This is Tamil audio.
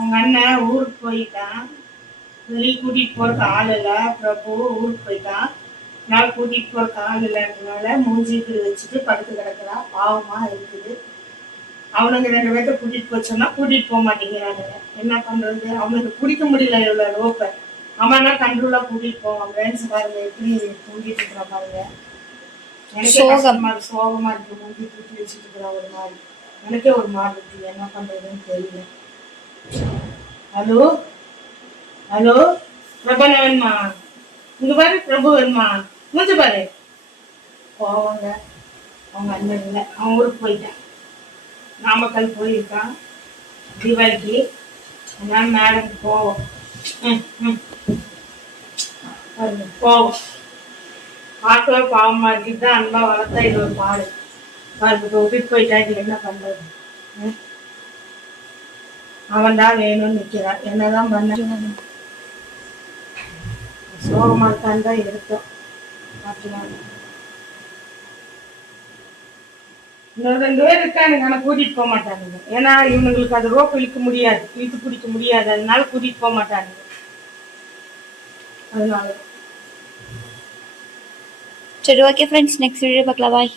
அவங்க அண்ணன் ஊருக்கு போயிட்டான். வெளியே கூட்டிட்டு போறதுக்கு ஆள் இல்லை. பிரபு ஊருக்கு போயிட்டான். நான் கூட்டிட்டு போறதுக்கு ஆள் இல்லைன்றதுனால மூஞ்சிக்கு வச்சுட்டு படுத்து கிடக்குறா. பாவமா இருக்குது. அவனுங்க 2 பேர்த்த கூட்டிட்டு போச்சோன்னா கூட்டிட்டு போக மாட்டேங்கிறானுங்க. என்ன பண்றது? அவனுக்கு பிடிக்க முடியல இவ்வளவு ரோப்பை. அவனா கண்ட்ரோலா கூட்டிட்டு போவான். ஃப்ரெண்ட்ஸ் பாருங்க எப்படி தூங்கிட்டு இருக்கிற பாருங்க. எனக்கே கஷ்டமா இருக்கு, சோகமா இருக்கு. மூஞ்சி தூக்கி வச்சுட்டு இருக்கிற ஒரு மாதிரி. எனக்கே ஒரு மாதிரி இருக்கு. என்ன பண்றதுன்னு தெரியல. ஹலோ ஹலோ, பிரபா வேணுமா? இங்க பாரு, பிரபு வேணுமா? மூஞ்ச பாரு. போவாங்க. அவங்க அண்ணன் இல்லை, அவன் ஊருக்கு போயிட்டான். நாமக்கல் போயிருக்கான் தீபாவளிக்கு. அதனால மேடம் போவோம். போவோம். பார்க்கவே பாவமா இருக்கு. அன்பா வளர்த்தா இது ஒரு பாடு. விட்டுட்டு போயிட்டாங்க. என்ன பண்றது? அவன் தான் வேணும்னு நிக்கிறான். என்னதான் பண்ண? சோகமா இருக்கான்னு தான் எடுத்தோம். இன்னொரு 2 பேர் இருக்கானுங்க. ஆனா கூட்டிட்டு போக மாட்டானுங்க. ஏன்னா இவனுங்களுக்கு அது ரோப் இழுக்க முடியாது, இழுத்து பிடிக்க முடியாது. அதனால கூட்டிட்டு போக மாட்டானுங்க. அதனால சரி, ஓகே ஃப்ரெண்ட்ஸ், நெக்ஸ்ட் வீடியோ பார்க்கலாம். பாய்.